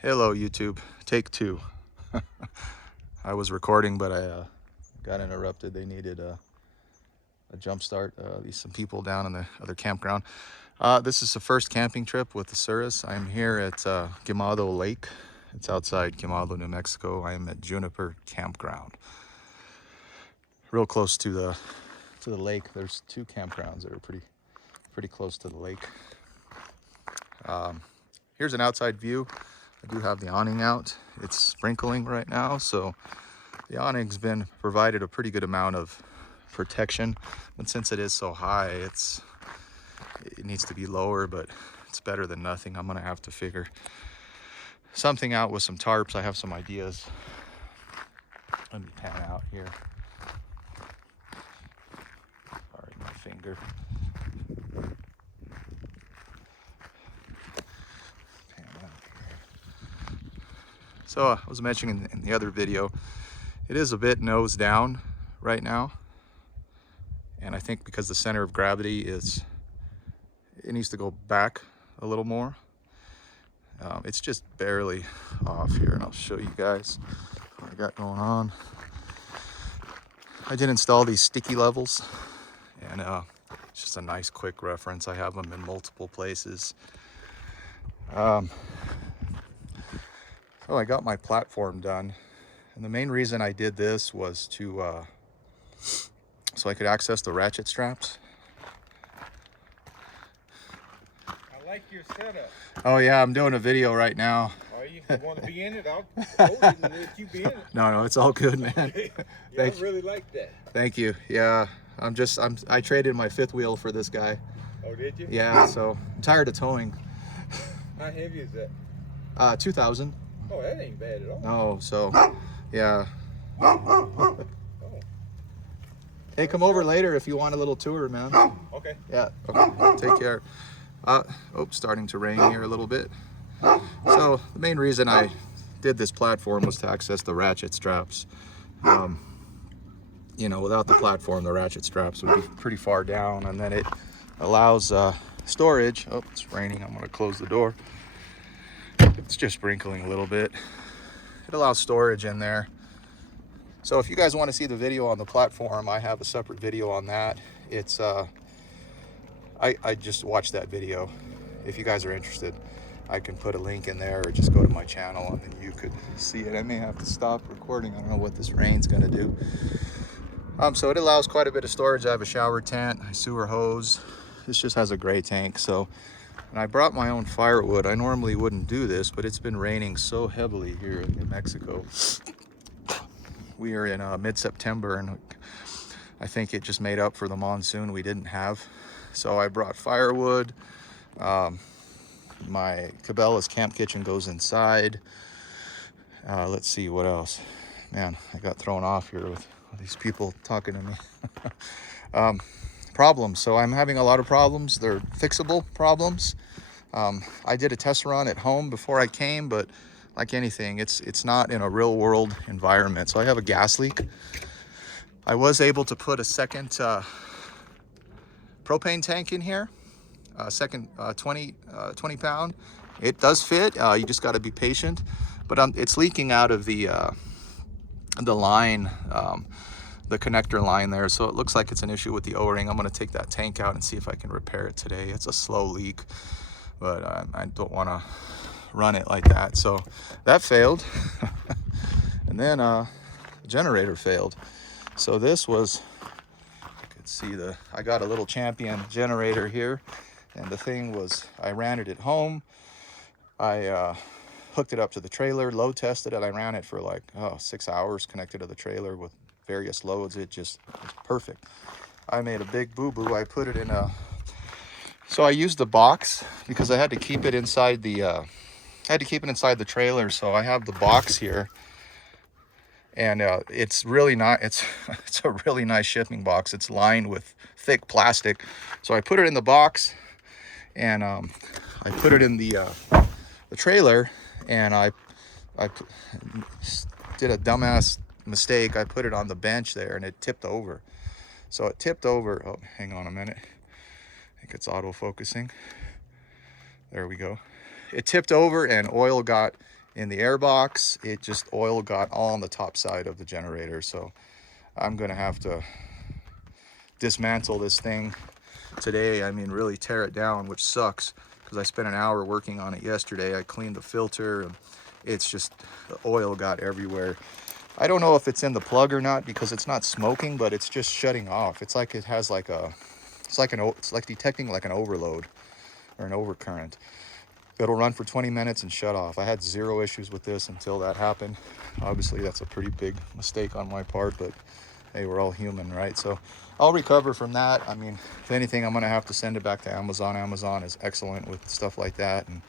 Hello YouTube, take two. I was recording, but I got interrupted. They needed a jump start. Some people down in the other campground. This is the first camping trip with the Cirrus. I'm here at Quemado Lake. It's outside Quemado, New Mexico. I am at Juniper Campground, real close to the lake. There's two campgrounds that are pretty close to the lake. Here's an outside view. I do have the awning out. It's sprinkling right now, so the awning's been provided a pretty good amount of protection. And since it is so high, it needs to be lower, but it's better than nothing. I'm gonna have to figure something out with some tarps. I have some ideas. Let me pan out here. Sorry, my finger. So I was mentioning in the other video, it is a bit nose down right now. And I think because the center of gravity it needs to go back a little more. It's just barely off here, and I'll show you guys what I got going on. I did install these sticky levels, and it's just a nice quick reference. I have them in multiple places. So I got my platform done, and the main reason I did this was to so I could access the ratchet straps. I like your setup. Oh yeah, I'm doing a video right now. Are you want to be in it? I'll hold it and let you be in it. No, it's all good, man. Yeah, I really like that. Thank you. Yeah, I traded my fifth wheel for this guy. Oh, did you? Yeah, so I'm tired of towing. How heavy is that? 2,000. Oh, that ain't bad at all. Oh, so yeah. Oh, Hey, come over later if you want a little tour, man. okay. Yeah. Okay. Take care. Starting to rain here a little bit. So the main reason I did this platform was to access the ratchet straps. You know, without the platform, the ratchet straps would be pretty far down, and then it allows storage. Oh, it's raining. I'm going to close the door. It's just sprinkling a little bit. It allows storage in there. So if you guys want to see the video on the platform, I have a separate video on that. It's I just watched that video. If you guys are interested, I can put a link in there, or just go to my channel and then you could see it. I may have to stop recording. I don't know what this rain's gonna do. So it allows quite a bit of storage. I have a shower tent, a sewer hose. This just has a gray tank. So, and I brought my own firewood. I normally wouldn't do this, but it's been raining so heavily here in New Mexico. We are in mid-September, and I think it just made up for the monsoon we didn't have. So I brought firewood. My Cabela's camp kitchen goes inside. Let's see what else. Man, I got thrown off here with these people talking to me. Problems. So I'm having a lot of problems. They're fixable problems. I did a test run at home before I came, but like anything, it's not in a real world environment. So I have a gas leak. I was able to put a second propane tank in here, second 20 pound. It does fit. You just got to be patient, but it's leaking out of the line, the connector line there. So it looks like it's an issue with the O-ring. I'm going to take that tank out and see if I can repair it today. It's a slow leak, but I don't want to run it like that. So that failed. And then the generator failed. So this was, you could see I got a little Champion generator here, and the thing was, I ran it at home. I hooked it up to the trailer, load tested it. I ran it for like 6 hours connected to the trailer with various loads. It just was perfect. I made a big boo-boo. I put it in so I used the box because I had to keep it inside the trailer. So I have the box here, and it's really not, it's a really nice shipping box. It's lined with thick plastic. So I put it in the box, and I put it in the trailer, and I did a dumbass mistake. I put it on the bench there, and it tipped over. So it tipped over. Oh, hang on a minute. I think it's auto focusing. There we go. It tipped over, and oil got in the air box. It just, oil got all on the top side of the generator. So I'm gonna have to dismantle this thing today. I mean, really tear it down, which sucks because I spent an hour working on it yesterday. I cleaned the filter and it's just, the oil got everywhere. I don't know if it's in the plug or not because it's not smoking, but it's just shutting off. It's like it has like a, it's like detecting like an overload or an overcurrent. It'll run for 20 minutes and shut off. I had zero issues with this until that happened. Obviously, that's a pretty big mistake on my part, but hey, we're all human, right? So I'll recover from that. I mean, if anything, I'm gonna have to send it back to Amazon. Amazon is excellent with stuff like that, and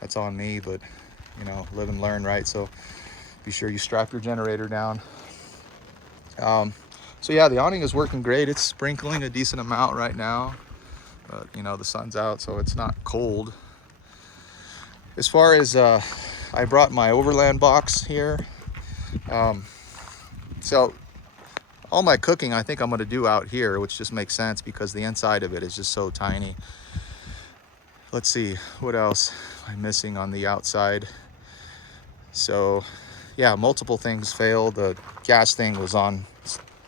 that's on me, but you know, live and learn, right? So be sure you strap your generator down. So yeah, the awning is working great. It's sprinkling a decent amount right now, but you know, the sun's out, so it's not cold. As far as I brought my overland box here. So all my cooking I think I'm going to do out here, which just makes sense because the inside of it is just so tiny. Let's see, what else am I missing on the outside? So yeah, multiple things failed. The gas thing was on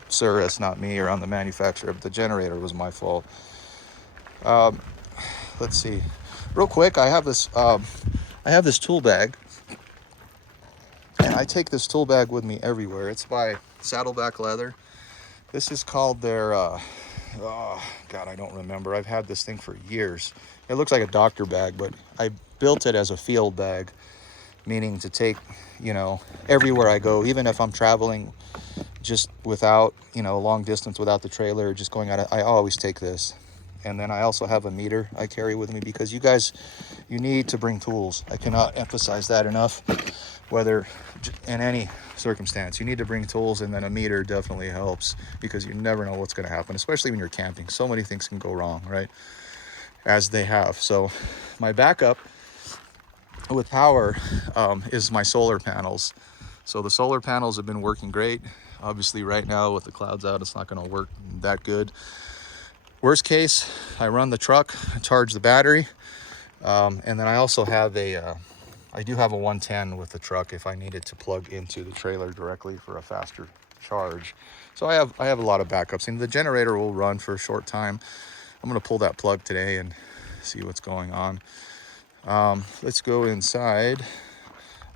Cirrus, not me, or on the manufacturer, but the generator was my fault. Let's see, real quick, I have this tool bag, and I take this tool bag with me everywhere. It's by Saddleback Leather. This is called their, oh God, I don't remember. I've had this thing for years. It looks like a doctor bag, but I built it as a field bag, meaning to take, you know, everywhere I go, even if I'm traveling just without, you know, a long distance without the trailer, just going out, I always take this. And then I also have a meter I carry with me because you guys, you need to bring tools. I cannot emphasize that enough. Whether in any circumstance, you need to bring tools, and then a meter definitely helps because you never know what's going to happen, especially when you're camping. So many things can go wrong, right? As they have. So my backup with power is my solar panels. So the solar panels have been working great. Obviously right now with the clouds out, it's not going to work that good. Worst case, I run the truck, charge the battery, and then I also have I do have a 110 with the truck if I needed to plug into the trailer directly for a faster charge. So I have a lot of backups, and the generator will run for a short time. I'm gonna pull that plug today and see what's going on. Let's go inside.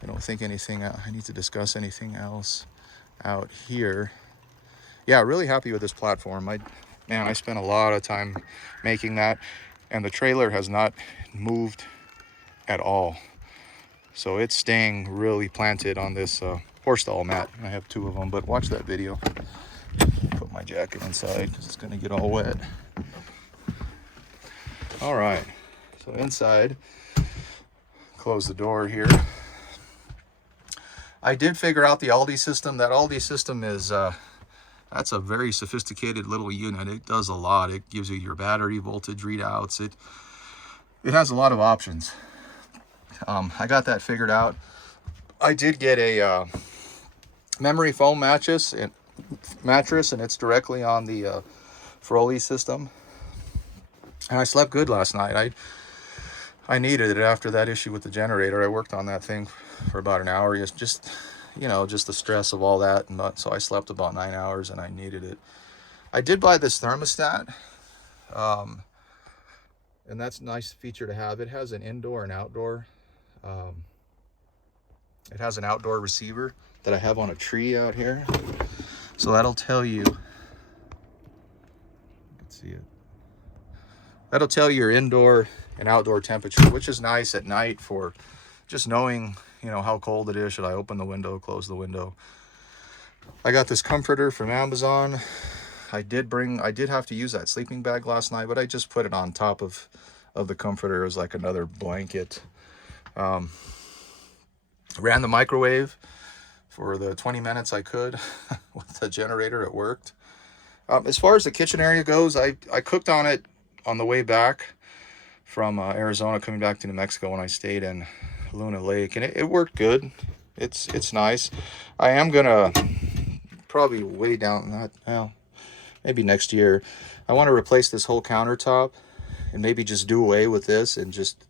I don't think anything, I need to discuss anything else out here. Yeah, really happy with this platform. Man, I spent a lot of time making that, and the trailer has not moved at all. So it's staying really planted on this horse stall mat. I have 2 of them, but watch that video. Put my jacket inside because it's gonna get all wet. All right, so inside, close the door here. I did figure out the Aldi system. That Aldi system is, that's a very sophisticated little unit. It does a lot. It gives you your battery voltage readouts. It has a lot of options. I got that figured out. I did get a memory foam mattress, and it's directly on the Froley system. And I slept good last night. I needed it after that issue with the generator. I worked on that thing for about an hour. Just, you know, just the stress of all that. And so I slept about 9 hours, and I needed it. I did buy this thermostat. And that's a nice feature to have. It has an indoor and outdoor. It has an outdoor receiver that I have on a tree out here. So that'll tell you, let's see it. That'll tell you your indoor and outdoor temperature, which is nice at night for just knowing, you know, how cold it is. Should I open the window, close the window? I got this comforter from Amazon. I did have to use that sleeping bag last night, but I just put it on top of the comforter as like another blanket. Ran the microwave for the 20 minutes I could with the generator. It worked. As far as the kitchen area goes, I cooked on it on the way back from Arizona, coming back to New Mexico when I stayed in Luna Lake, and it worked good. It's nice. I am gonna probably way down that, well, maybe next year. I want to replace this whole countertop and maybe just do away with this and just,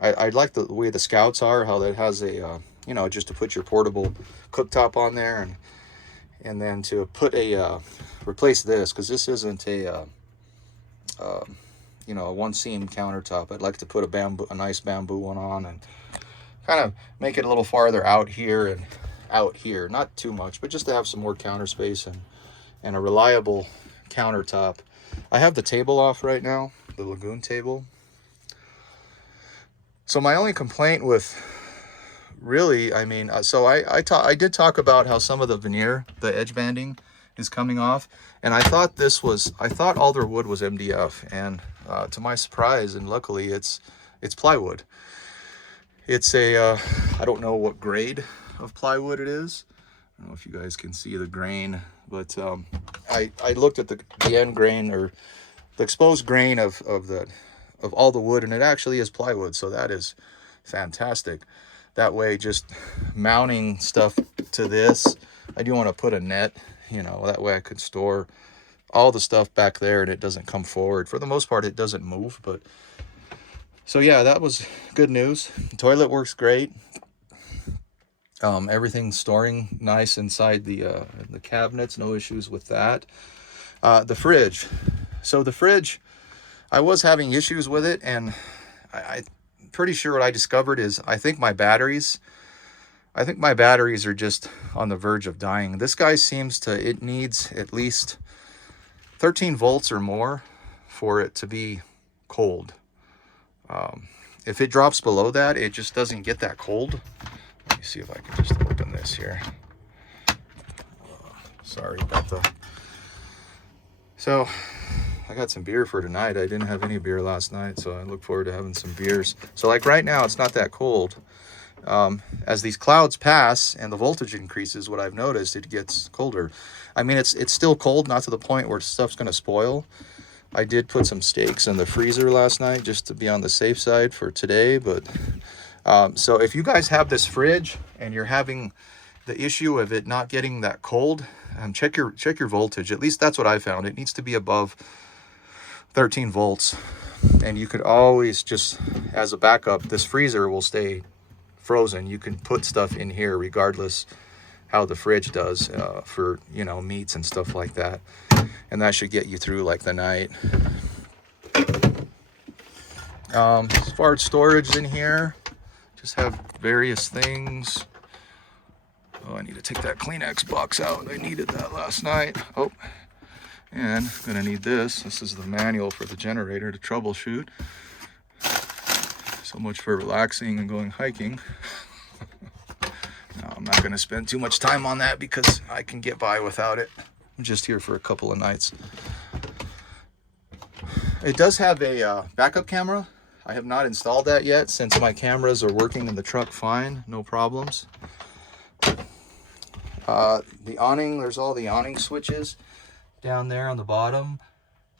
I like the way the Scouts are, how that has a you know, just to put your portable cooktop on there, and then to put a replace this, because this isn't a you know, a one seam countertop. I'd like to put a nice bamboo one on, and kind of make it a little farther out here and out here, not too much, but just to have some more counter space and a reliable countertop. I have the table off right now, the Lagoon table. So my only complaint with, really, I mean, so I did talk about how some of the veneer, the edge banding, is coming off, and I thought all their wood was MDF, and to my surprise and luckily it's plywood. It's a I don't know what grade of plywood it is. I don't know if you guys can see the grain, but I looked at the end grain, or the exposed grain of all the wood, and it actually is plywood, so that is fantastic. That way, just mounting stuff to this, I do want to put a net, you know, that way I could store all the stuff back there and it doesn't come forward. For the most part, it doesn't move, but so yeah, that was good news. The toilet works great. Everything's storing nice inside the cabinets, no issues with that. The fridge. So the fridge, I was having issues with it, and I'm pretty sure what I discovered is I think my batteries are just on the verge of dying. This guy it needs at least 13 volts or more for it to be cold. If it drops below that, it just doesn't get that cold. Let me see if I can just open this here. Sorry about the... So, I got some beer for tonight. I didn't have any beer last night, so I look forward to having some beers. So like right now, it's not that cold. As these clouds pass and the voltage increases, what I've noticed, it gets colder. I mean, it's still cold, not to the point where stuff's going to spoil. I did put some steaks in the freezer last night just to be on the safe side for today. But so if you guys have this fridge and you're having the issue of it not getting that cold, check your voltage. At least that's what I found. It needs to be above 13 volts. And you could always just, as a backup, this freezer will stay frozen. You can put stuff in here regardless how the fridge does for, you know, meats and stuff like that, and that should get you through like the night. As far as storage in here, just have various things. Oh, I need to take that Kleenex box out. I needed that last night. Oh, and I'm gonna need this. This is the manual for the generator to troubleshoot. So much for relaxing and going hiking. No, I'm not going to spend too much time on that because I can get by without it. I'm just here for a couple of nights. It does have a backup camera. I have not installed that yet since my cameras are working in the truck fine, no problems. The awning, there's all the awning switches down there on the bottom.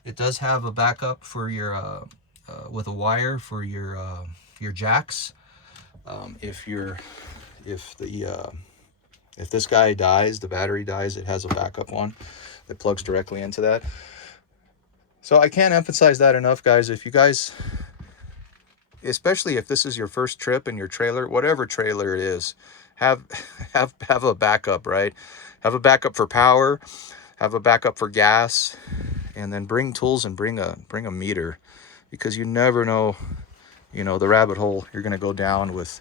It does have a backup for your with a wire for your jacks. If this guy dies, the battery dies, it has a backup one that plugs directly into that. So I can't emphasize that enough, guys. If you guys, especially if this is your first trip in your trailer, whatever trailer it is, have a backup, right? Have a backup for power, have a backup for gas, and then bring tools and bring a meter, because you never know, you know, the rabbit hole you're going to go down with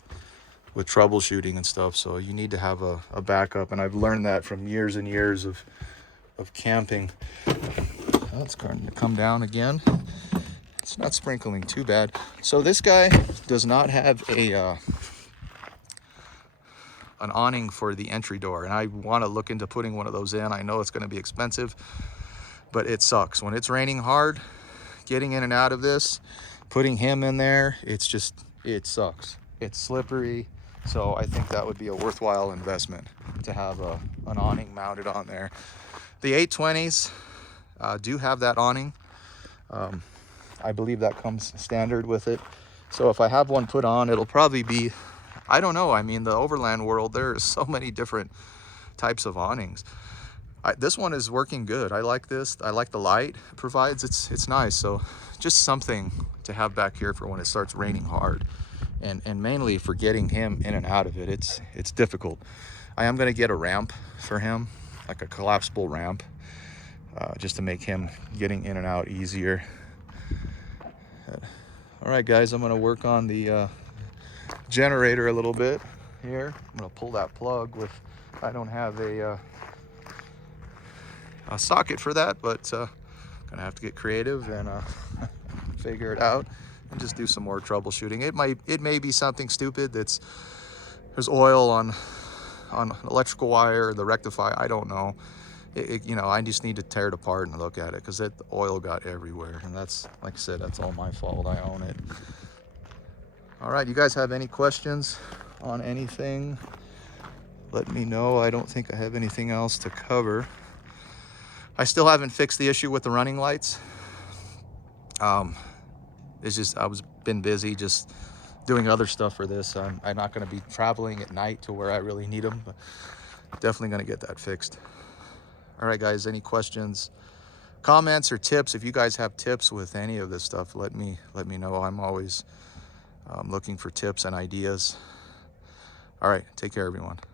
troubleshooting and stuff. So you need to have a backup, and I've learned that from years and years of camping. Oh, it's starting to come down again. It's not sprinkling too bad. So this guy does not have an awning for the entry door, and I want to look into putting one of those in. I know it's going to be expensive, but it sucks when it's raining hard. Getting in and out of this, putting him in there, it sucks. It's slippery. So I think that would be a worthwhile investment to have an awning mounted on there. The 820s do have that awning. I believe that comes standard with it. So if I have one put on, it'll probably be, I don't know. I mean, the overland world, there are so many different types of awnings. This one is working good. I like this. I like the light it provides. It's nice. So just something to have back here for when it starts raining hard and mainly for getting him in and out of it, it's difficult. I am going to get a ramp for him, like a collapsible ramp, just to make him getting in and out easier. All right, guys, I'm going to work on the generator a little bit here. I'm going to pull that plug with, I don't have a socket for that, but gonna have to get creative and figure it out and just do some more troubleshooting. It may be something stupid, there's oil on electrical wire, the rectifier, I don't know. You know, I just need to tear it apart and look at it, because the oil got everywhere, and that's, like I said, that's all my fault. I own it. All right, you guys have any questions on anything, let me know. I don't think I have anything else to cover. I still haven't fixed the issue with the running lights. It's just, been busy just doing other stuff for this. I'm not going to be traveling at night to where I really need them, but definitely going to get that fixed. All right, guys, any questions, comments, or tips? If you guys have tips with any of this stuff, let me know. I'm always looking for tips and ideas. All right, take care, everyone.